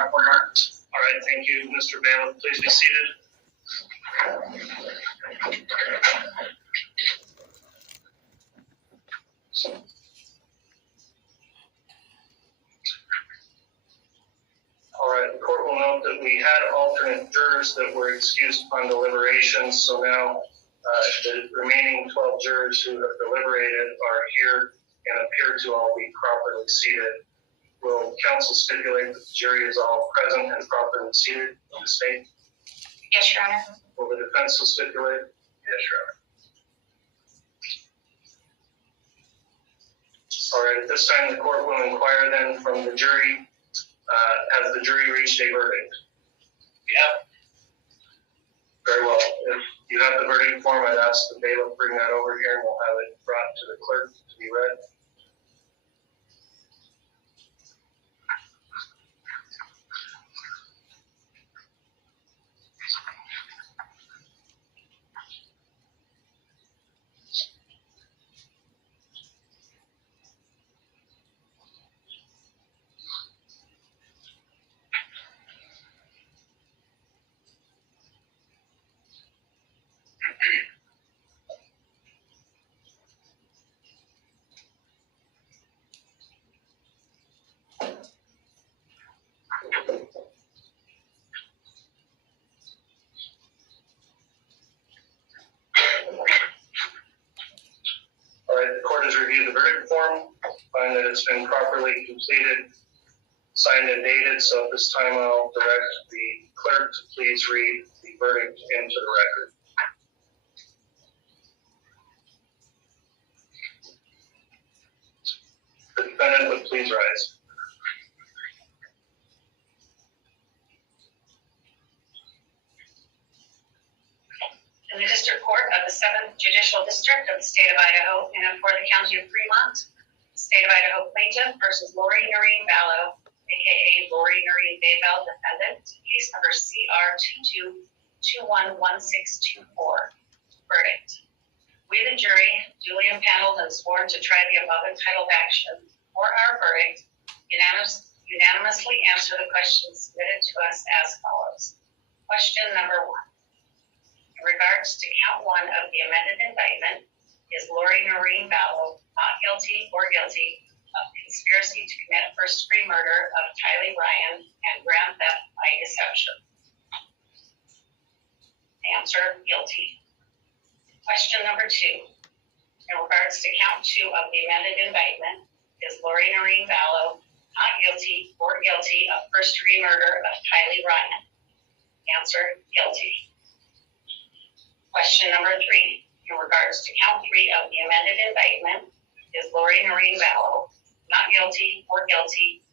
All right, thank you, Mr. Bailiff. Please be seated. All right, the court will note that we had alternate jurors that were excused upon deliberations, so now the remaining 12 jurors who have deliberated are here and appear to all be properly seated. Will counsel stipulate that the jury is all present and properly seated in the state? Yes, Your Honor. Will the defense stipulate? Yes, Your Honor. All right, at this time, the court will inquire then from the jury. Has the jury reached a verdict? Yeah. Very well. If you have the verdict form, I'd ask the bailiff bring that over here and we'll have it brought to the clerk to be read. All right, the court has reviewed the verdict form, find that it's been properly completed, signed and dated, so at this time I'll direct the clerk to please read the verdict into the record. The defendant would please rise. In the District Court of the 7th Judicial District of the State of Idaho and for the County of Fremont, State of Idaho plaintiff versus Lori Noreen Vallow, aka Lori Noreen Daybell, defendant, case number CR22211624. Verdict. We, the jury, duly impaneled and sworn to try the above entitled action for our verdict, unanimously answer the questions submitted to us as follows. Question number 1. In regards to count 1 of the amended indictment, is Lori Noreen Vallow not guilty or guilty of conspiracy to commit first-degree murder of Tylee Ryan and grand theft by deception? Answer, guilty. Question number 2. In regards to count 2 of the amended indictment, is Lori Noreen Vallow not guilty or guilty of first-degree murder of Tylee Ryan? Answer, guilty. Question number 3. In regards to count 3 of the amended indictment, is Lori Noreen Vallow not guilty or guilty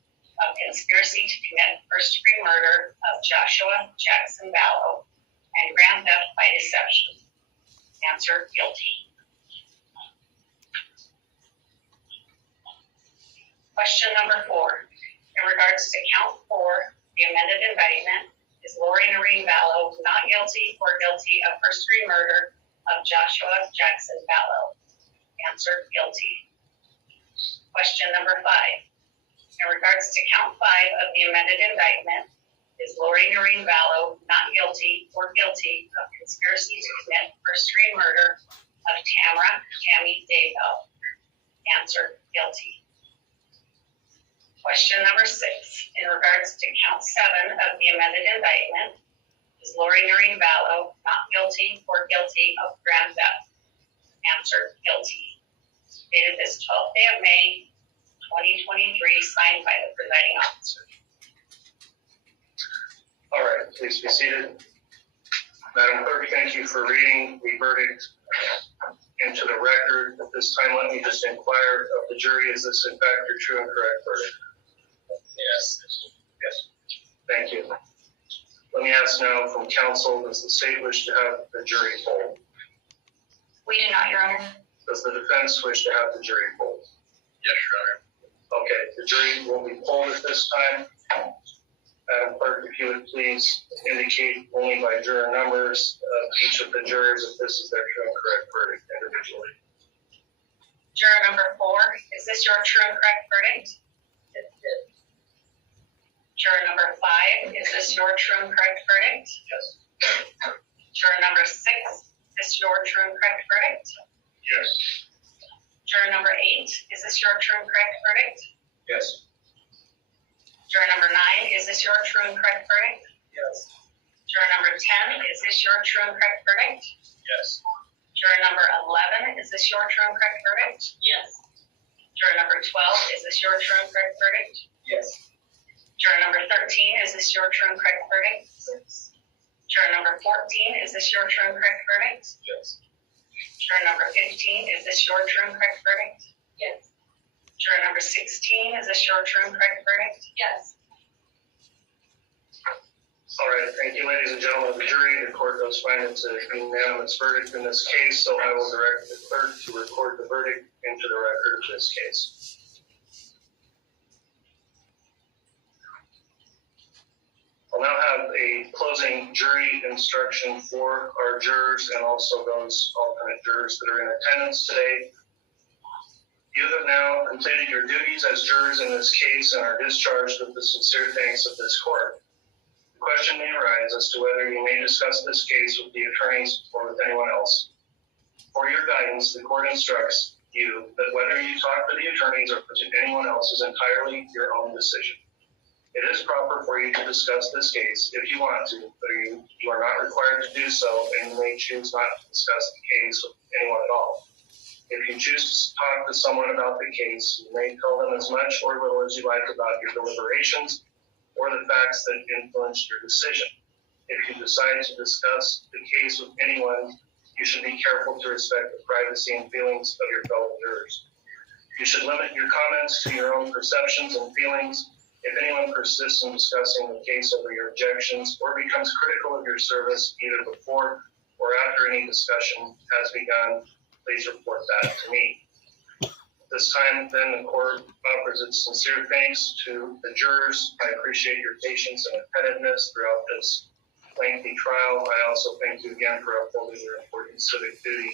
of conspiracy to commit first-degree murder of Joshua Jackson Vallow and grand theft by deception? Answer, guilty. Question number 4. In regards to count 4, the amended indictment, is Lori Noreen Vallow not guilty or guilty of first-degree murder of Joshua Jackson Vallow? Answer, guilty. Question number 5. In regards to count 5 of the amended indictment, is Lori Noreen Vallow not guilty or guilty of conspiracy to commit first-degree murder of Tammy Daybell? Answer, guilty. Question number 6. In regards to count 7 of the amended indictment, is Lori Noreen Vallow not guilty or guilty of grand theft? Answer, guilty. Dated this 12th day of May, 2023, signed by the presiding officer. All right, please be seated. Madam Clerk, thank you for reading the verdict into the record. At this time, let me just inquire of the jury, is this in fact your true and correct verdict? Yes. Yes. Thank you. Let me ask now from counsel, does the state wish to have the jury polled? We do not, Your Honor. Does the defense wish to have the jury polled? Yes, Your Honor. Okay, the jury will be polled at this time. Madam Clerk, if you would please indicate only by juror numbers each of the jurors if this is their true and correct verdict individually. Juror number 4, is this your true and correct verdict? Juror number 5, is this your true and correct verdict? Yes. Juror number 6, is this your true and correct verdict? Yes. Juror number 8, is this your true and correct verdict? Yes. Juror number 9, is this your true and correct verdict? Yes. Juror number 10, is this your true and correct verdict? Yes. Juror number 11, is this your true and correct verdict? Yes. Juror number 12, is this your true and correct verdict? Yes. Juror number 13, is this your true and correct verdict? Yes. Juror number 14, is this your true and correct verdict? Yes. Juror number 15, is this your true and correct verdict? Yes. Juror number 16, is this your true and correct verdict? Yes. All right, thank you, ladies and gentlemen of the jury. The court does find it's a unanimous verdict in this case, so I will direct the clerk to record the verdict into the record of this case. I'll now have a closing jury instruction for our jurors and also those alternate jurors that are in attendance today. You have now completed your duties as jurors in this case and are discharged with the sincere thanks of this court. The question may arise as to whether you may discuss this case with the attorneys or with anyone else. For your guidance, the court instructs you that whether you talk to the attorneys or to anyone else is entirely your own decision. It is proper for you to discuss this case if you want to, but you are not required to do so, and you may choose not to discuss the case with anyone at all. If you choose to talk to someone about the case, you may tell them as much or little as you like about your deliberations or the facts that influenced your decision. If you decide to discuss the case with anyone, you should be careful to respect the privacy and feelings of your fellow jurors. You should limit your comments to your own perceptions and feelings. If anyone persists in discussing the case over your objections or becomes critical of your service either before or after any discussion has begun, please report that to me. At this time, then, the court offers its sincere thanks to the jurors. I appreciate your patience and attentiveness throughout this lengthy trial. I also thank you again for upholding your important civic duty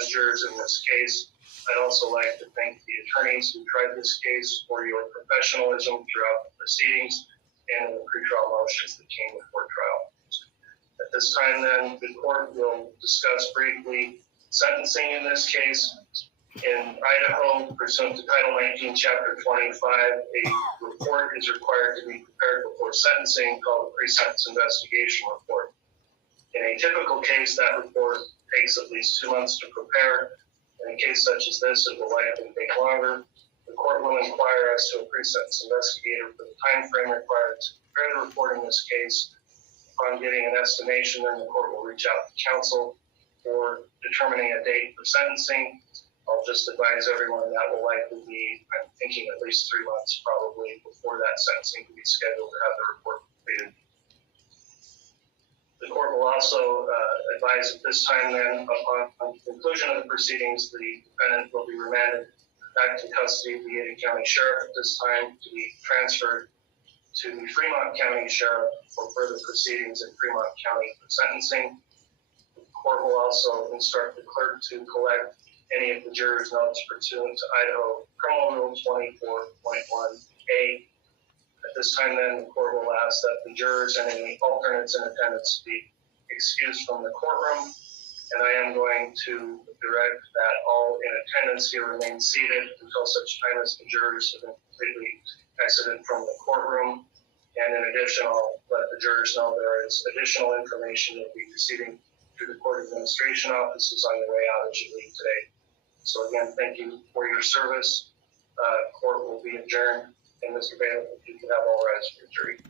as jurors in this case. I'd also like to thank the attorneys who tried this case for your professionalism throughout the proceedings and in the pretrial motions that came before trial. At this time, then, the court will discuss briefly sentencing in this case. In Idaho, pursuant to Title 19, Chapter 25, a report is required to be prepared before sentencing called a pre-sentence investigation report. In a typical case, that report takes at least 2 months to prepare. In a case such as this, it will likely take longer. The court will inquire as to a pre-sentence investigator for the time frame required to prepare the report in this case. Upon getting an estimation, then the court will reach out to counsel for determining a date for sentencing. I'll just advise everyone that will likely be, I'm thinking, at least 3 months probably before that sentencing can be scheduled to have the report completed. The court will also advise at this time then, upon the conclusion of the proceedings, the defendant will be remanded back to custody of the Ada County Sheriff at this time to be transferred to the Fremont County Sheriff for further proceedings in Fremont County for sentencing. The court will also instruct the clerk to collect any of the jurors' notes pursuant to Idaho Criminal Rule 24.1A. At this time, then, the court will ask that the jurors and any alternates in attendance be excused from the courtroom, and I am going to direct that all in attendance here remain seated until such time as the jurors have been completely exited from the courtroom. And in addition, I'll let the jurors know there is additional information that will be receiving through the court administration offices on your way out as you leave today. So again, thank you for your service. Court will be adjourned. And Mr. Bailiff, if you can have all rise for your jury.